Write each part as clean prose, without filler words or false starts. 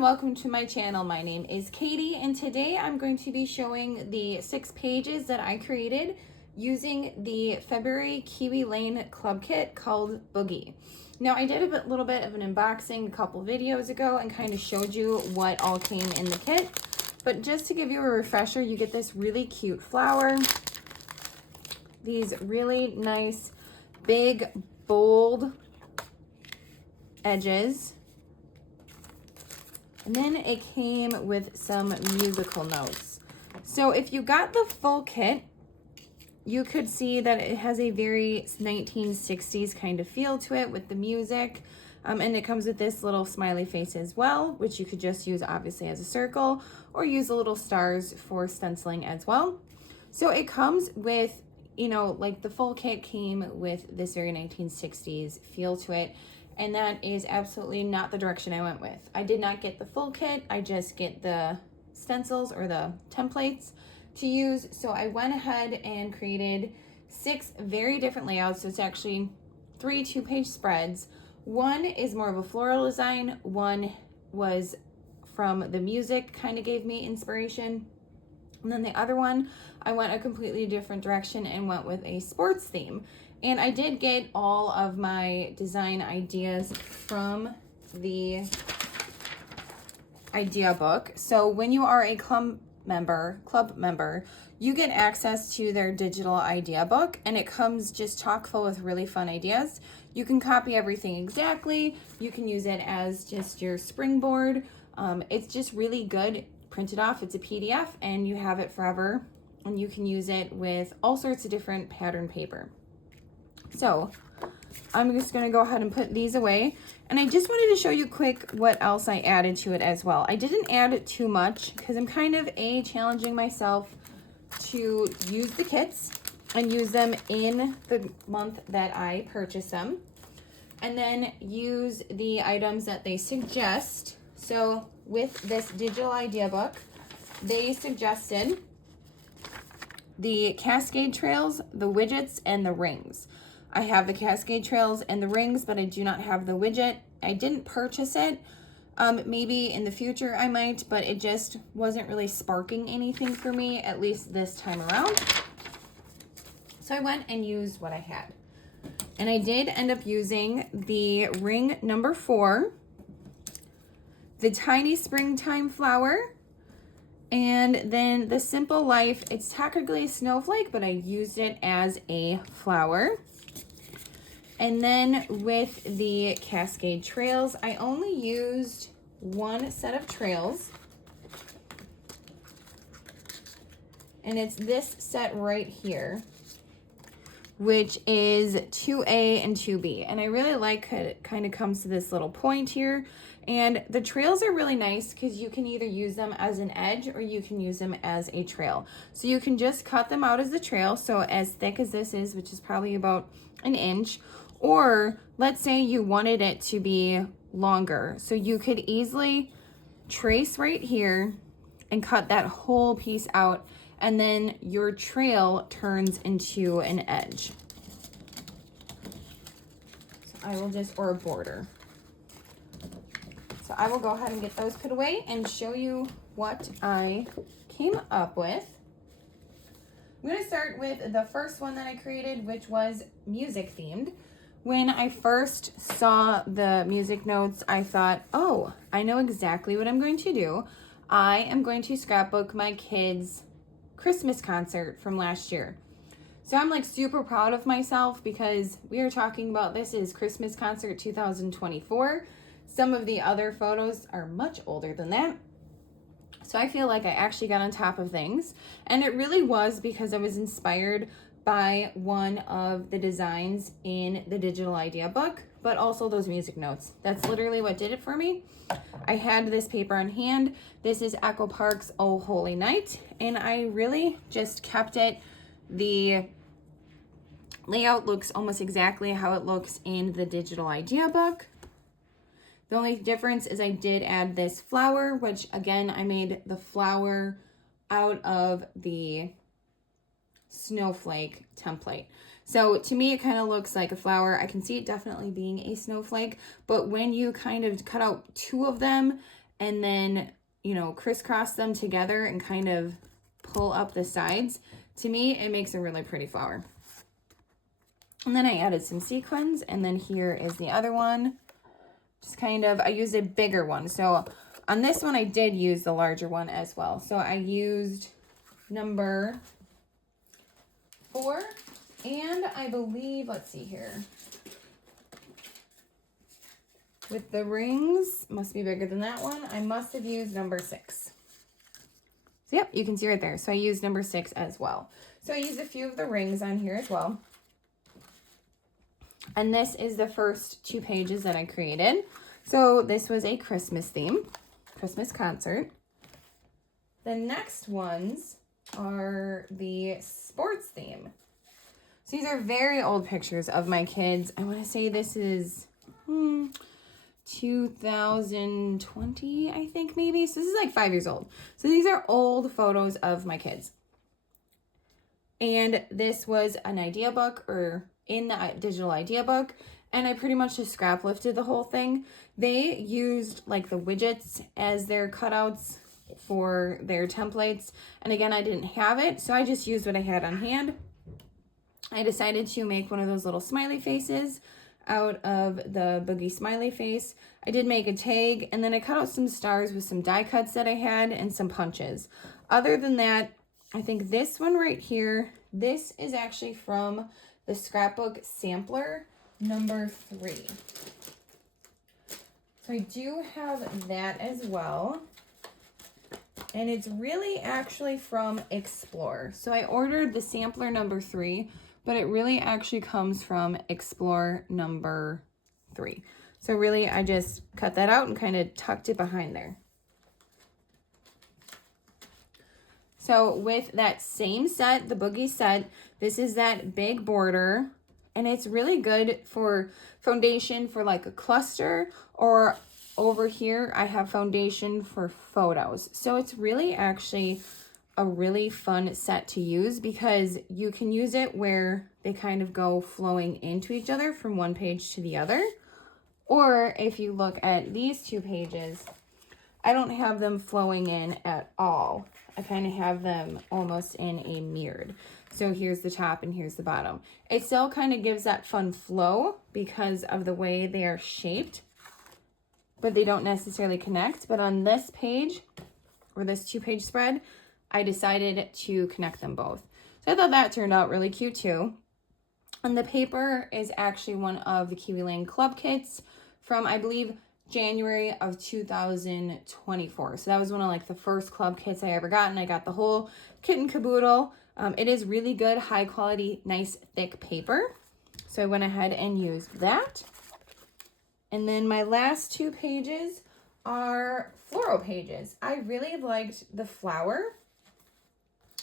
everyone, welcome to my channel. My name is Katie and today I'm going to be showing the 6 pages that I created using the February Kiwi Lane club kit called Boogie. Now I did a little bit of an unboxing a couple videos ago and kind of showed you what all came in the kit, but just to give you a refresher, you get this really cute flower, these really nice big bold edges, and then it came with some musical notes. So if you got the full kit, you could see that it has a very 1960s kind of feel to it with the music. And it comes with this little smiley face as well, which you could just use obviously as a circle or use the little stars for stenciling as well. So it comes with, you know, like the full kit came with this very 1960s feel to it. And that is absolutely not the direction I went with. I did not get the full kit. I just get the stencils or the templates to use. So I went ahead and created 6 very different layouts. So it's actually 3 2-page spreads. One is more of a floral design. One was from the music, kind of gave me inspiration. And then the other one, I went a completely different direction and went with a sports theme. And I did get all of my design ideas from the idea book. So when you are a club member, you get access to their digital idea book, and it comes just chock full with really fun ideas. You can copy everything exactly. You can use it as just your springboard. It's just really good. Print it off. It's a PDF, and you have it forever, and you can use it with all sorts of different pattern paper. So I'm just going to go ahead and put these away. And I just wanted to show you quick what else I added to it as well. I didn't add too much because I'm kind of challenging myself to use the kits and use them in the month that I purchase them, and then use the items that they suggest. So with this digital idea book, they suggested the cascade trails, the widgets, and the rings. I have the cascade trails and the rings, but I do not have the widget. I didn't purchase it. Maybe in the future I might, but it just wasn't really sparking anything for me, at least this time around. So I went and used what I had. And I did end up using the ring number 4, the tiny springtime flower, and then the simple life. It's technically a snowflake, but I used it as a flower. And then with the cascade trails, I only used 1 set of trails. And it's this set right here, which is 2A and 2B. And I really like it. It kind of comes to this little point here. And the trails are really nice because you can either use them as an edge or you can use them as a trail. So you can just cut them out as the trail, so as thick as this is, which is probably about 1 inch. Or let's say you wanted it to be longer. So you could easily trace right here and cut that whole piece out, and then your trail turns into an edge. So I will just, or a border. So I will go ahead and get those put away and show you what I came up with. I'm going to start with the first one that I created, which was music themed. When I first saw the music notes, I thought, oh, I know exactly what I'm going to do. I am going to scrapbook my kids' Christmas concert from last year. So I'm like super proud of myself because we are talking about this is Christmas concert 2024. Some of the other photos are much older than that. So I feel like I actually got on top of things. And it really was because I was inspired by one of the designs in the digital idea book, but also those music notes. That's literally what did it for me. I had this paper on hand. This is Echo Park's Oh Holy Night, and I really just kept it. The layout looks almost exactly how it looks in the digital idea book. The only difference is I did add this flower, which again, I made the flower out of the snowflake template. So to me, it kind of looks like a flower. I can see it definitely being a snowflake, but when you kind of cut out 2 of them and then, you know, crisscross them together and kind of pull up the sides, to me, it makes a really pretty flower. And then I added some sequins, and then here is the other one. Just kind of, I used a bigger one. So on this one, I did use the larger one as well. So I used number 4, and I believe, let's see here. With the rings, must be bigger than that one. I must have used number 6. So yep, you can see right there. So I used number 6 as well. So I used a few of the rings on here as well. And this is the first 2 pages that I created. So this was a Christmas theme, Christmas concert. The next ones are the sports theme. So these are very old pictures of my kids. I want to say this is 2020, I think maybe. So this is like 5 years old. So these are old photos of my kids. And this was an idea book, or in the digital idea book, and I pretty much just scrap lifted the whole thing. They used like the widgets as their cutouts for their templates, and again, I didn't have it, so I just used what I had on hand. I decided to make one of those little smiley faces out of the Boogie smiley face. I did make a tag, and then I cut out some stars with some die cuts that I had and some punches. Other than that, I think this one right here, this is actually from the scrapbook sampler number 3. So I do have that as well. And it's really actually from Explore. So I ordered the sampler number 3, but it really actually comes from Explore number 3. So really I just cut that out and kind of tucked it behind there. So with that same set, the Boogie set, this is that big border, and it's really good for foundation for like a cluster, or over here I have foundation for photos. So it's really actually a really fun set to use, because you can use it where they kind of go flowing into each other from one page to the other. Or if you look at these 2 pages, I don't have them flowing in at all. I kind of have them almost in a mirrored. So here's the top and here's the bottom. It still kind of gives that fun flow because of the way they are shaped, but they don't necessarily connect. But on this page, or this 2-page spread, I decided to connect them both. So I thought that turned out really cute too. And the paper is actually one of the Kiwi Lane Club kits from, I believe, January of 2024. So that was one of like the first club kits I ever got, and I got the whole kit and caboodle. It is really good, high quality, nice thick paper. So I went ahead and used that. And then my last 2 pages are floral pages. I really liked the flower,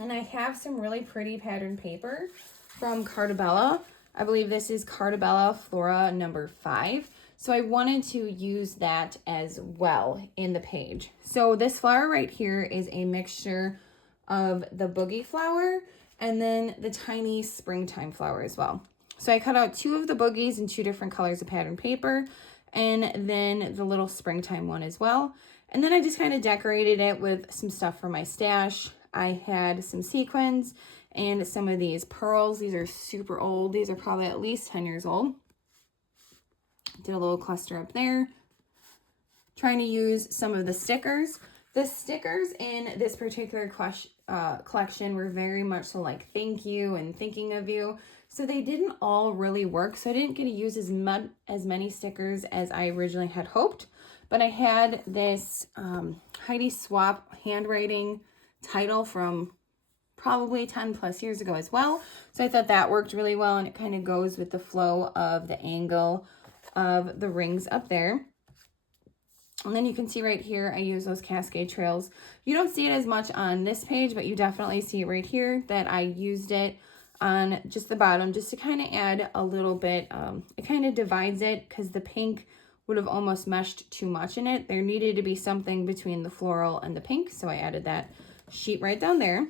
and I have some really pretty pattern paper from Cartabella. I believe this is Cartabella Flora number 5. So I wanted to use that as well in the page. So this flower right here is a mixture of the Boogie flower and then the tiny springtime flower as well. So I cut out 2 of the Boogies in 2 different colors of pattern paper, and then the little springtime one as well. And then I just kind of decorated it with some stuff from my stash. I had some sequins and some of these pearls. These are super old. These are probably at least 10 years old. Did a little cluster up there. Trying to use some of the stickers. The stickers in this particular collection were very much so like thank you and thinking of you. So they didn't all really work. So I didn't get to use as many stickers as I originally had hoped. But I had this Heidi Swap handwriting title from probably 10 plus years ago as well. So I thought that worked really well, and it kind of goes with the flow of the angle of the rings up there. And then you can see right here, I use those cascade trails. You don't see it as much on this page, but you definitely see it right here that I used it on just the bottom just to kind of add a little bit. It kind of divides it because the pink would have almost meshed too much in it. There needed to be something between the floral and the pink, so I added that sheet right down there.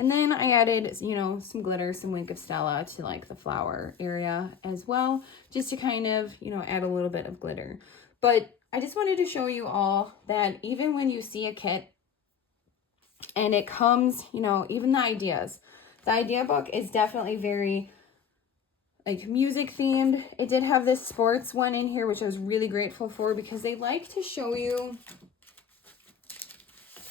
And then I added, you know, some glitter, some Wink of Stella to like the flower area as well, just to kind of, you know, add a little bit of glitter. But I just wanted to show you all that even when you see a kit and it comes, you know, even the idea book is definitely very like music themed. It did have this sports one in here, which I was really grateful for because they like to show you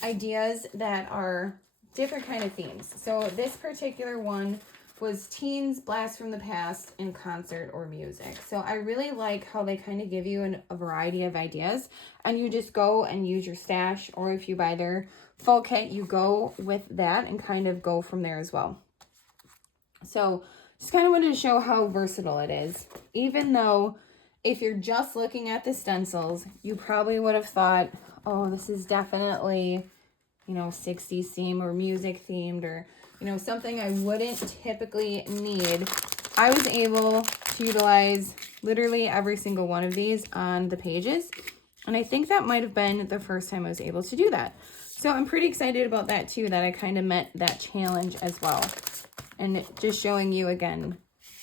ideas that are different kind of themes. So this particular one was teens, blast from the past, and concert or music. So I really like how they kind of give you a variety of ideas, and you just go and use your stash, or if you buy their full kit, you go with that and kind of go from there as well. So just kind of wanted to show how versatile it is. Even though if you're just looking at the stencils, you probably would have thought, oh, this is definitely, you know, 60s theme or music themed, or, you know, something I wouldn't typically need. I was able to utilize literally every single one of these on the pages. And I think that might have been the first time I was able to do that. So I'm pretty excited about that too, that I kind of met that challenge as well. And just showing you again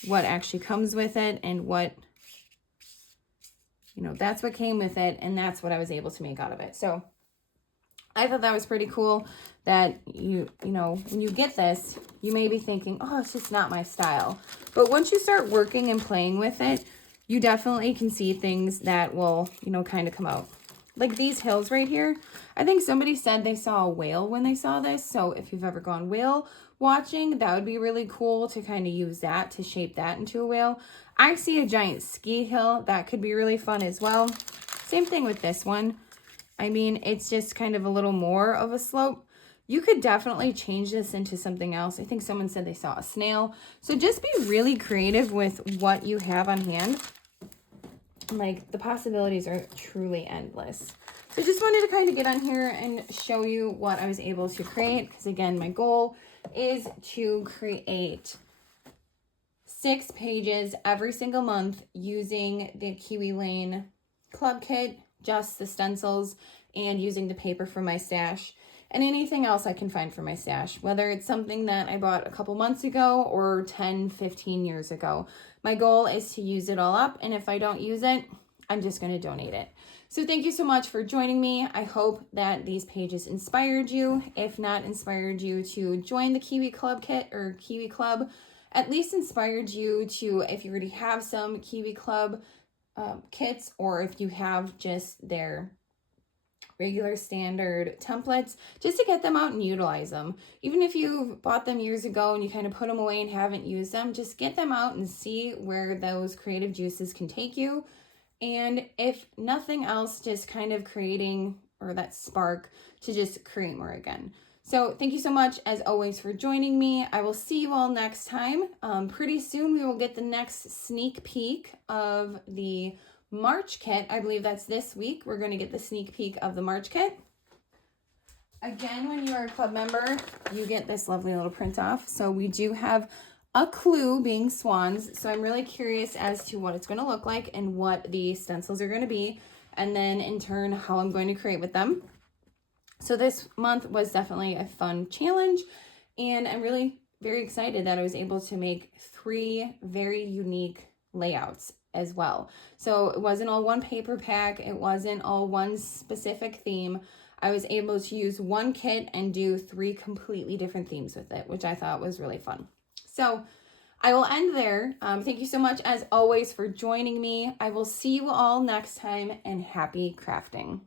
what actually comes with it and what, you know, that's what came with it. And that's what I was able to make out of it. So I thought that was pretty cool that you know, when you get this, you may be thinking, oh, it's just not my style. But once you start working and playing with it, you definitely can see things that will, you know, kind of come out. Like these hills right here. I think somebody said they saw a whale when they saw this. So if you've ever gone whale watching, that would be really cool to kind of use that to shape that into a whale. I see a giant ski hill. That could be really fun as well. Same thing with this one. I mean, it's just kind of a little more of a slope. You could definitely change this into something else. I think someone said they saw a snail. So just be really creative with what you have on hand. Like, the possibilities are truly endless. So just wanted to kind of get on here and show you what I was able to create. Because again, my goal is to create 6 pages every single month using the Kiwi Lane Club Kit, just the stencils, and using the paper from my stash, and anything else I can find from my stash, whether it's something that I bought a couple months ago or 10, 15 years ago. My goal is to use it all up, and if I don't use it, I'm just going to donate it. So thank you so much for joining me. I hope that these pages inspired you. If not inspired you to join the Kiwi Club Kit or Kiwi Club, at least inspired you to, if you already have some Kiwi Club kits, or if you have just their regular standard templates, just to get them out and utilize them. Even if you bought them years ago and you kind of put them away and haven't used them, just get them out and see where those creative juices can take you. And if nothing else, just kind of creating, or that spark to just create more again. So thank you so much, as always, for joining me. I will see you all next time. Pretty soon we will get the next sneak peek of the March kit. I believe that's this week. We're going to get the sneak peek of the March kit. Again, when you are a club member, you get this lovely little print off. So we do have a clue being swans. So I'm really curious as to what it's going to look like and what the stencils are going to be. And then in turn, how I'm going to create with them. So this month was definitely a fun challenge. And I'm really very excited that I was able to make 3 very unique layouts as well. So it wasn't all one paper pack. It wasn't all one specific theme. I was able to use one kit and do 3 completely different themes with it, which I thought was really fun. So I will end there. Thank you so much, as always, for joining me. I will see you all next time, and happy crafting.